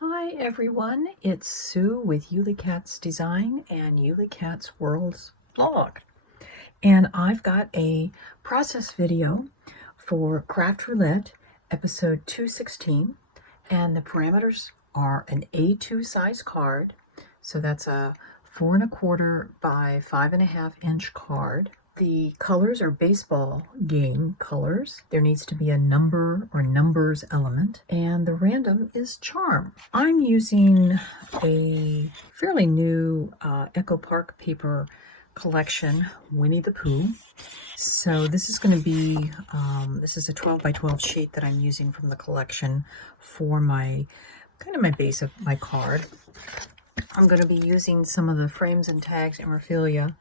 Hi everyone, it's Sue with Yuli Cats Design and Yuli Cats World's blog. And I've got a process video for Craft Roulette episode 216, and the parameters are an A2 size card, so that's a 4 1/4 by 5 1/2 inch card. The colors are baseball game colors. There needs to be a number or numbers element, and the random is charm. I'm using a fairly new Echo Park paper collection, Winnie the Pooh. So this is going to be, this is a 12 by 12 sheet that I'm using from the collection for my, kind of my base of my card. I'm going to be using some of the frames and tags in Rafflesia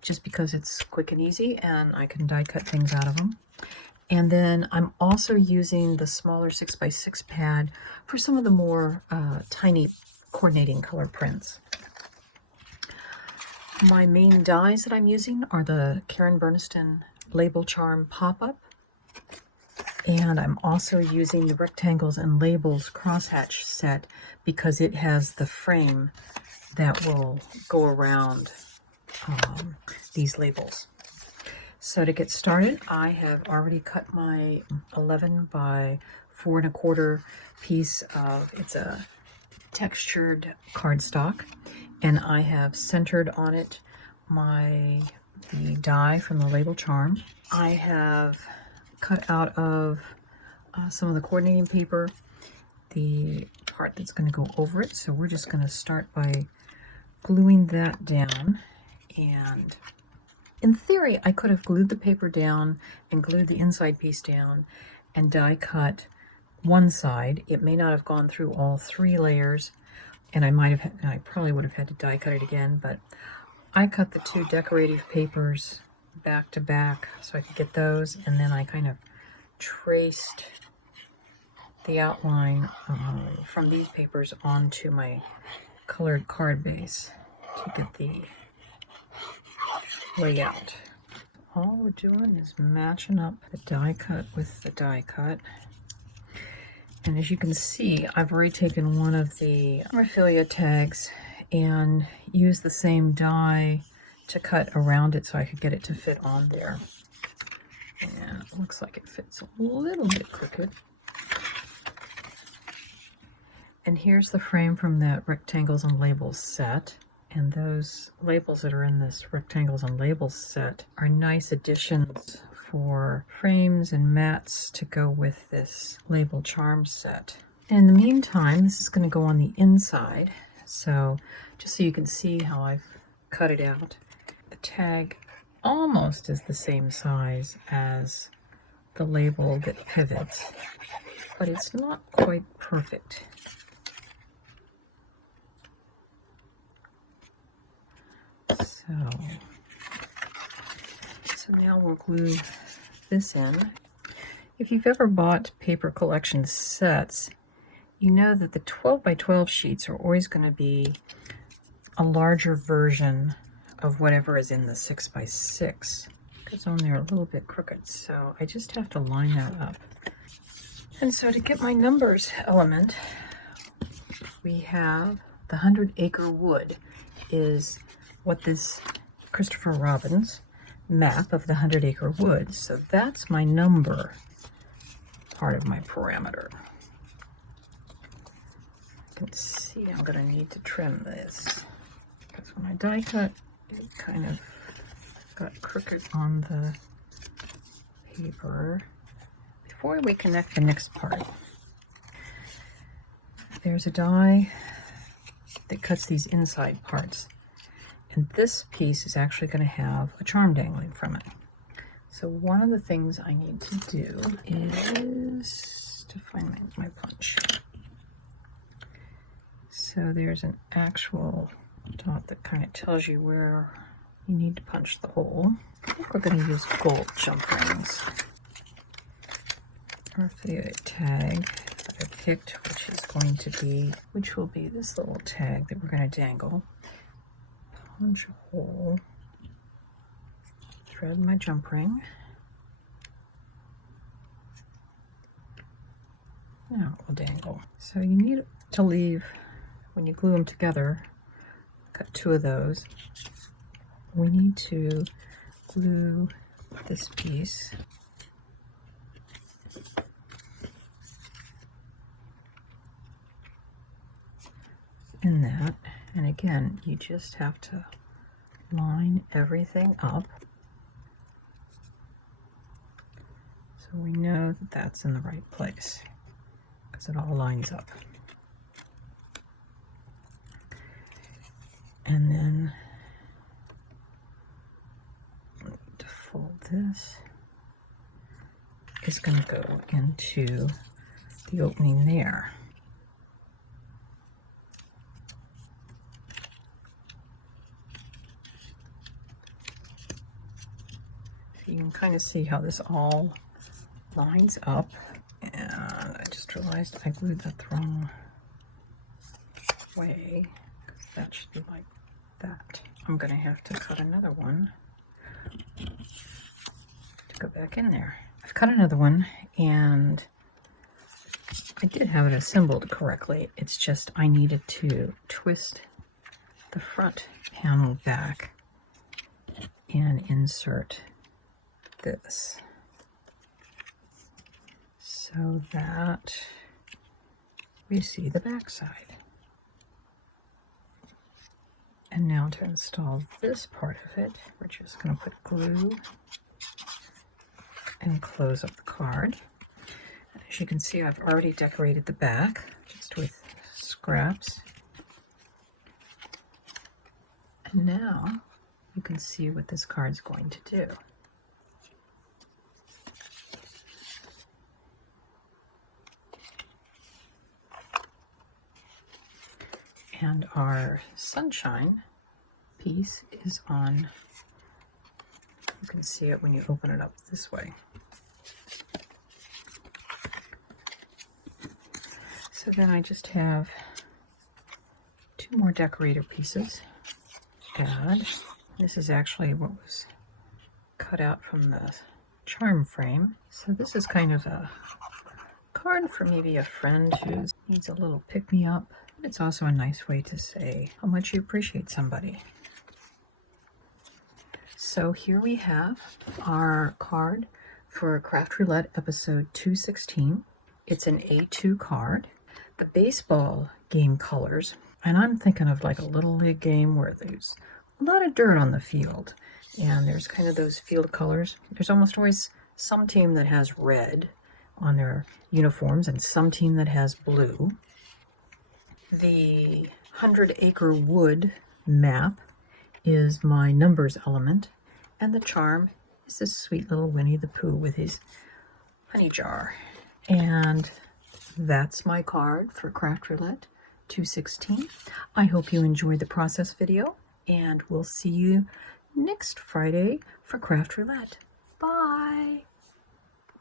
just because it's quick and easy and I can die cut things out of them. And then I'm also using the smaller 6x6 pad for some of the more tiny coordinating color prints. My main dies that I'm using are the Karen Burniston Label Charm Pop-Up. And I'm also using the Rectangles and Labels Crosshatch set because it has the frame that will go around these labels. So to get started, I have already cut my 11 by 4 1/4 piece of, it's a textured cardstock, and I have centered on it the die from the Label Charm. I have cut out of some of the coordinating paper the part that's going to go over it, so we're just going to start by gluing that down. And in theory, I could have glued the paper down and glued the inside piece down and die cut one side. It may not have gone through all 3 layers, and I probably would have had to die cut it again, but I cut the 2 decorative papers back to back so I could get those, and then I kind of traced the outline from these papers onto my colored card base to get the layout. All we're doing is matching up the die cut with the die cut. And as you can see, I've already taken one of the Rafflesia tags and used the same die to cut around it so I could get it to fit on there. And it looks like it fits a little bit crooked. And here's the frame from that Rectangles and Labels set. And those labels that are in this Rectangles and Labels set are nice additions for frames and mats to go with this Label Charm set. And in the meantime, this is going to go on the inside. So just so you can see how I've cut it out, the tag almost is the same size as the label that pivots, but it's not quite perfect. So now we'll glue this in. If you've ever bought paper collection sets, you know that the 12 by 12 sheets are always going to be a larger version of whatever is in the 6 by 6. It goes on there a little bit crooked, so I just have to line that up. And so to get my numbers element, we have the 100 Acre Wood is what this Christopher Robin's map of the 100 Acre Wood. So that's my number part of my parameter. You can see I'm going to need to trim this because when I die cut, it kind of got crooked on the paper. Before we connect the next part, there's a die that cuts these inside parts. And this piece is actually going to have a charm dangling from it. So one of the things I need to do is to find my punch. So there's an actual dot that kind of tells you where you need to punch the hole. I think we're going to use gold jump rings. Rafflesia tag that I picked, which will be this little tag that we're going to dangle. Punch a hole, thread my jump ring. Now it will dangle. So you need to leave, when you glue them together, cut 2 of those, we need to glue this piece in that. And again, you just have to line everything up so we know that that's in the right place, because it all lines up. And then to fold this is going to go into the opening there. So you can kind of see how this all lines up. And I just realized I glued that the wrong way, because that should be like that. I'm going to have to cut another one to go back in there. I've cut another one, and I did have it assembled correctly. It's just I needed to twist the front panel back and insert this so that we see the back side. And now to install this part of it, we're just going to put glue and close up the card. As you can see, I've already decorated the back just with scraps. And now you can see what this card's going to do. And our sunshine piece is on, you can see it when you open it up this way. So then I just have 2 more decorator pieces. Add. This is actually what was cut out from the charm frame. So this is kind of a card for maybe a friend who needs a little pick-me-up. It's also a nice way to say how much you appreciate somebody. So here we have our card for Craft Roulette episode 216. It's an A2 card. The baseball game colors, and I'm thinking of like a little league game where there's a lot of dirt on the field, and there's kind of those field colors. There's almost always some team that has red on their uniforms and some team that has blue. The 100-acre wood map is my numbers element, and the charm is this sweet little Winnie the Pooh with his honey jar. And that's my card for Craft Roulette 216. I hope you enjoyed the process video, and we'll see you next Friday for Craft Roulette.